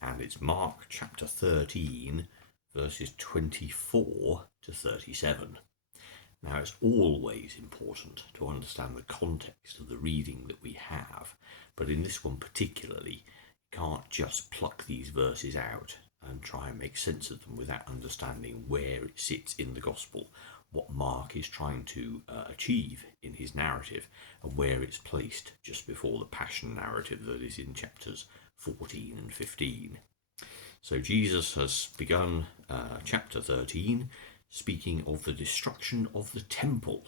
and it's Mark chapter 13, verses 24 to 37. Now, it's always important to understand the context of the reading that we have, but in this one particularly, you can't just pluck these verses out and try and make sense of them without understanding where it sits in the gospel, what Mark is trying to achieve in his narrative, and where it's placed just before the passion narrative that is in chapters 14 and 15. So Jesus has begun chapter 13 speaking of the destruction of the temple,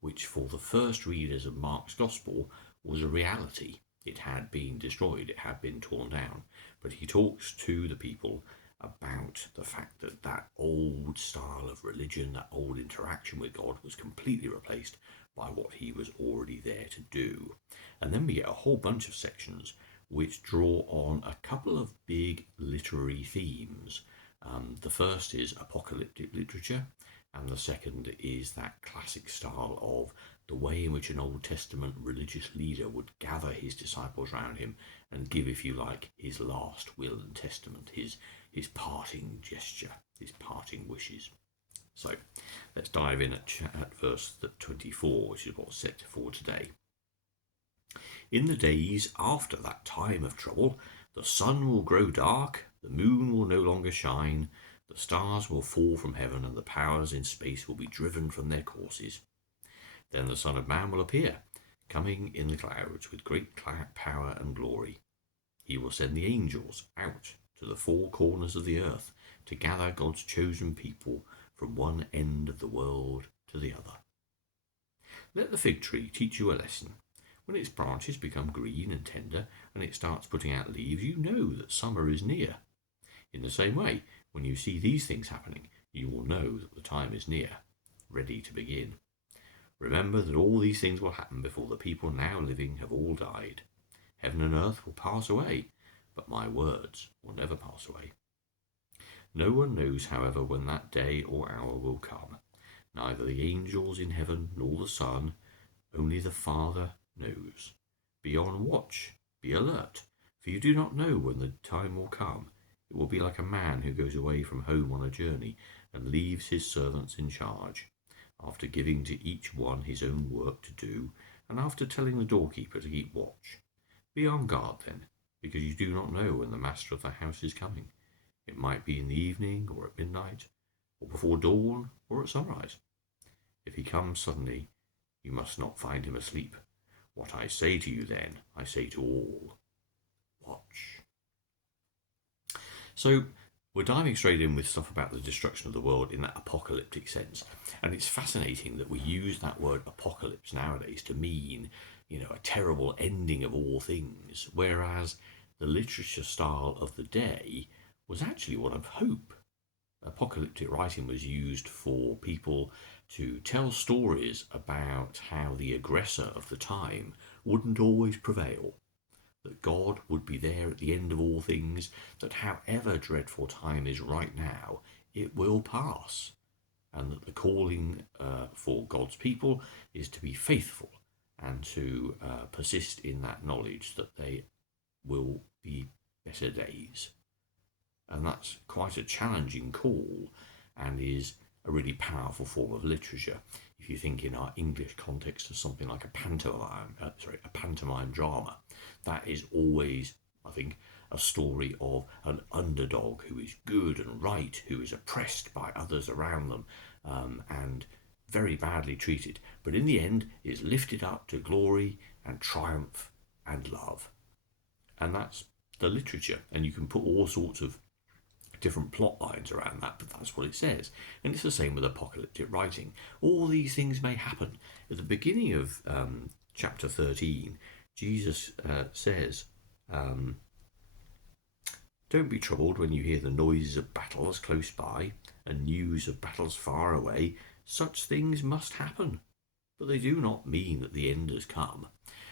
which for the first readers of Mark's Gospel was a reality. It had been destroyed, it had been torn down. But he talks to the people about the fact that that old style of religion, that old interaction with God was completely replaced by what he was already there to do. And then we get a whole bunch of sections which draw on a couple of big literary themes. The first is apocalyptic literature, and the second is that classic style of the way in which an Old Testament religious leader would gather his disciples around him and give, if you like, his last will and testament, his parting gesture, his parting wishes. So let's dive in at verse 24, which is what's set for today. In the days after that time of trouble, the sun will grow dark, the moon will no longer shine, the stars will fall from heaven, and the powers in space will be driven from their courses. Then the Son of Man will appear, coming in the clouds with great power and glory. He will send the angels out to the four corners of the earth to gather God's chosen people from one end of the world to the other. Let the fig tree teach you a lesson. When its branches become green and tender and it starts putting out leaves, you know that summer is near. In the same way, when you see these things happening, you will know that the time is near, ready to begin. Remember that all these things will happen before the people now living have all died. Heaven and earth will pass away, but my words will never pass away. No one knows, however, when that day or hour will come, neither the angels in heaven nor the Son, only the Father knows. Be on watch, be alert, for you do not know when the time will come. It will be like a man who goes away from home on a journey and leaves his servants in charge, after giving to each one his own work to do, and after telling the doorkeeper to keep watch. Be on guard then, because you do not know when the master of the house is coming. It might be in the evening, or at midnight, or before dawn, or at sunrise. If he comes suddenly, you must not find him asleep. What I say to you then, I say to all, watch. So we're diving straight in with stuff about the destruction of the world in that apocalyptic sense. And it's fascinating that we use that word apocalypse nowadays to mean, a terrible ending of all things, whereas the literature style of the day was actually one of hope. Apocalyptic writing was used for people to tell stories about how the aggressor of the time wouldn't always prevail, that God would be there at the end of all things, that however dreadful time is right now, it will pass, and that the calling for God's people is to be faithful and to persist in that knowledge that they will be better days. And that's quite a challenging call and is a really powerful form of literature. If you think in our English context of something like a pantomime drama, that is always, I think, a story of an underdog who is good and right, who is oppressed by others around them, and very badly treated, but in the end is lifted up to glory and triumph and love. And that's the literature, and you can put all sorts of different plot lines around that, but that's what it says. And it's the same with apocalyptic writing. All these things may happen. At the beginning of chapter 13, Jesus says, don't be troubled when you hear the noises of battles close by and news of battles far away. Such things must happen, but they do not mean that the end has come.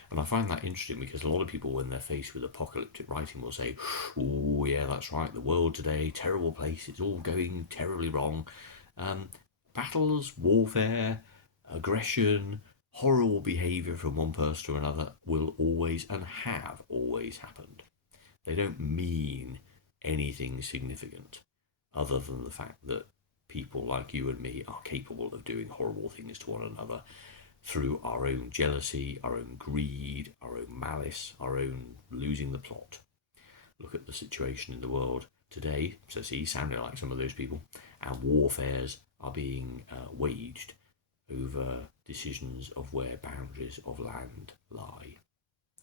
And I find that interesting because a lot of people, when they're faced with apocalyptic writing, will say, oh yeah, that's right, the world today, terrible place, it's all going terribly wrong. Battles, warfare, aggression, horrible behaviour from one person to another will always and have always happened. They don't mean anything significant other than the fact that people like you and me are capable of doing horrible things to one another through our own jealousy, our own greed, our own malice, our own losing the plot. Look at the situation in the world today. So see, sounding like some of those people, and warfares are being waged over decisions of where boundaries of land lie,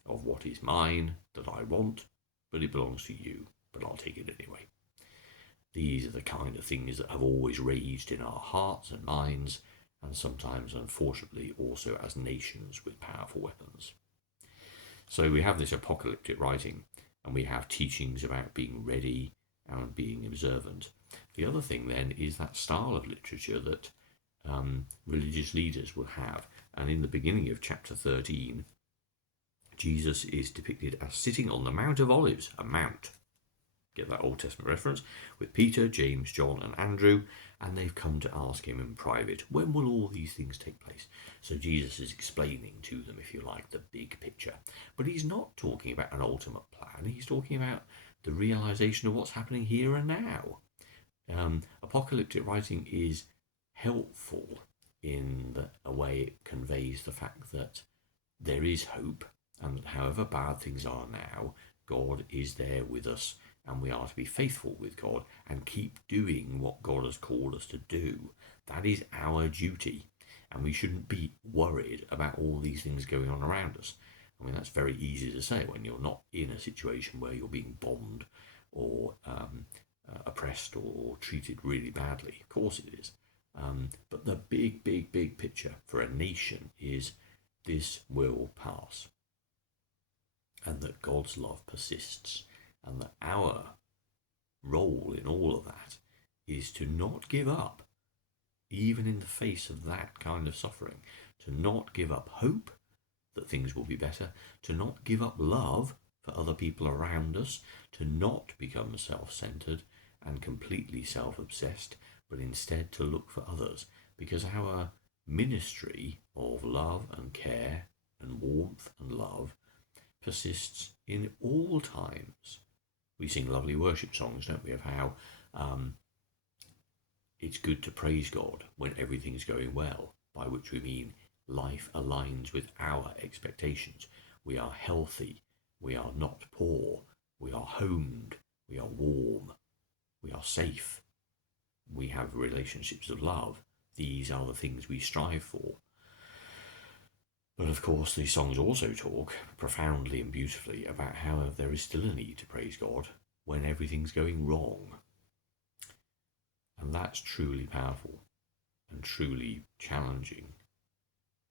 of what is mine that I want, but it belongs to you, but I'll take it anyway. These are the kind of things that have always raged in our hearts and minds, and sometimes, unfortunately, also as nations with powerful weapons. So we have this apocalyptic writing, and we have teachings about being ready and being observant. The other thing then is that style of literature that religious leaders will have. And in the beginning of chapter 13, Jesus is depicted as sitting on the Mount of Olives, a mount. Get that Old Testament reference, with Peter, James, John and Andrew, and they've come to ask him in private, when will all these things take place? So Jesus is explaining to them, if you like, the big picture. But he's not talking about an ultimate plan. He's talking about the realization of what's happening here and now. Apocalyptic writing is helpful in a way it conveys the fact that there is hope, and that however bad things are now, God is there with us, and we are to be faithful with God and keep doing what God has called us to do. That is our duty, and we shouldn't be worried about all these things going on around us. I mean, that's very easy to say when you're not in a situation where you're being bombed or oppressed or treated really badly. Of course it is. But the big picture for a nation is this will pass, and that God's love persists, and that our role in all of that is to not give up, even in the face of that kind of suffering, to not give up hope that things will be better, to not give up love for other people around us, to not become self-centered and completely self-obsessed, but instead to look for others, because our ministry of love and care and warmth and love persists in all times. We sing lovely worship songs, don't we, of how it's good to praise God when everything's going well, by which we mean life aligns with our expectations. We are healthy, we are not poor, we are homed, we are warm, we are safe, we have relationships of love. These are the things we strive for. But of course, these songs also talk profoundly and beautifully about how there is still a need to praise God when everything's going wrong. And that's truly powerful and truly challenging,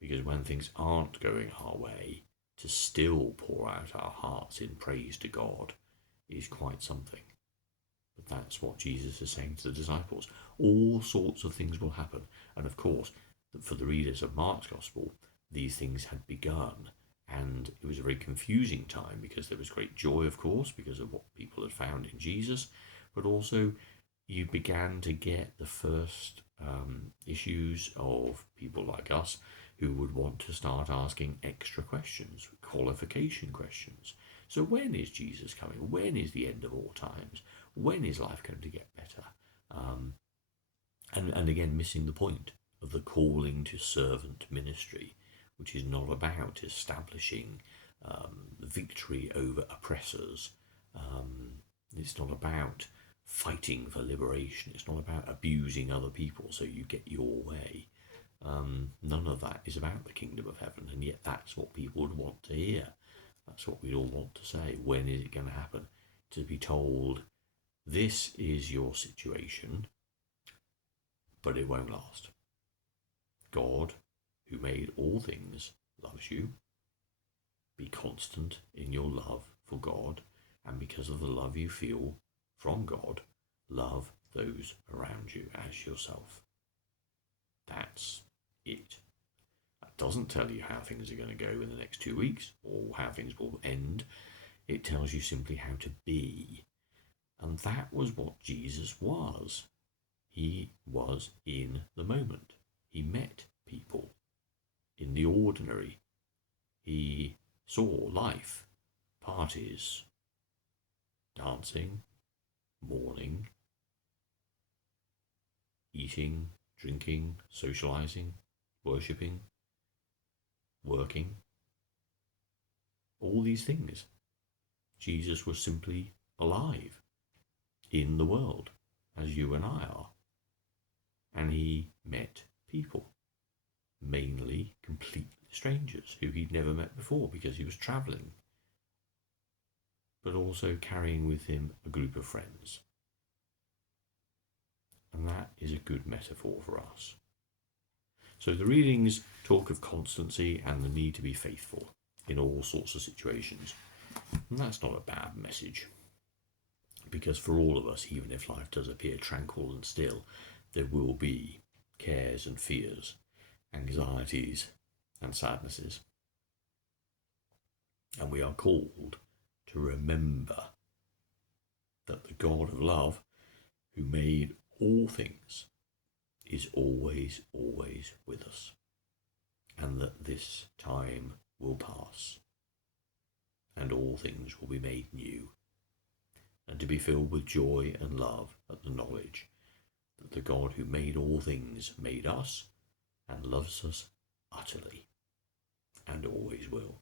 because when things aren't going our way, to still pour out our hearts in praise to God is quite something. But that's what Jesus is saying to the disciples. All sorts of things will happen. And of course, for the readers of Mark's Gospel, these things had begun, and it was a very confusing time, because there was great joy, of course, because of what people had found in Jesus, but also you began to get the first issues of people like us who would want to start asking extra questions, qualification questions. So when is Jesus coming? When is the end of all times? When is life going to get better? And again, missing the point of the calling to servant ministry, which is not about establishing victory over oppressors. It's not about fighting for liberation. It's not about abusing other people so you get your way. None of that is about the kingdom of heaven, and yet that's what people would want to hear. That's what we'd all want to say. When is it going to happen? To be told, this is your situation, but it won't last. God, who made all things, loves you. Be constant in your love for God, and because of the love you feel from God, love those around you as yourself. That's it. That doesn't tell you how things are going to go in the next 2 weeks or how things will end. It tells you simply how to be. And that was what Jesus was. He was in the moment. He met people in the ordinary. He saw life, parties, dancing, mourning, eating, drinking, socializing, worshipping, working, all these things. Jesus was simply alive in the world as you and I are. And he met people, mainly complete strangers who he'd never met before because he was travelling, but also carrying with him a group of friends. And that is a good metaphor for us. So the readings talk of constancy and the need to be faithful in all sorts of situations. And that's not a bad message, because for all of us, even if life does appear tranquil and still, there will be cares and fears, anxieties and sadnesses. And we are called to remember that the God of love, who made all things, is always, always with us, and that this time will pass, and all things will be made new, and to be filled with joy and love at the knowledge that the God who made all things made us and loves us utterly, and always will.